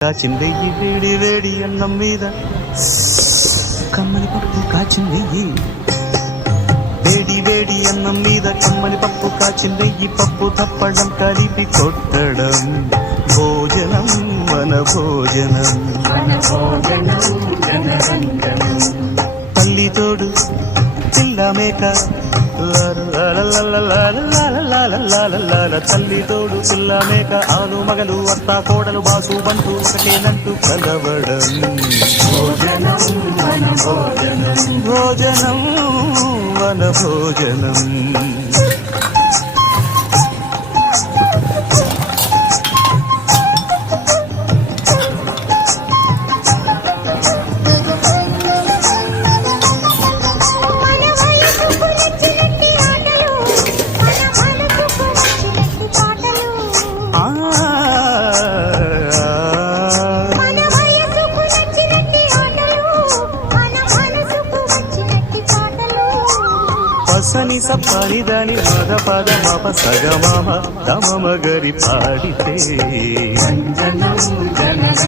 కాచిందెయ్యి వేడి వేడి అన్నం మీద కమ్మని పప్పు కాచిందెయ్యి వేడి వేడి అన్నం మీద కమ్మని పప్పు కాచిందెయ్యి పప్పు తప్పడం కలిపి కొట్టడం భోజనం మన భోజనం తల్లి తోడు పిల్ల మేక తల్లి తోడు పిల్ల మేక ఆలు మగలు అత్త కోడలు బాసు బంటు ఒకటేనంటూ కలవడం భోజనం మన భోజనం సని సప్పని దాని మగ పద మప సగ మామ తమ మగరి పాడితే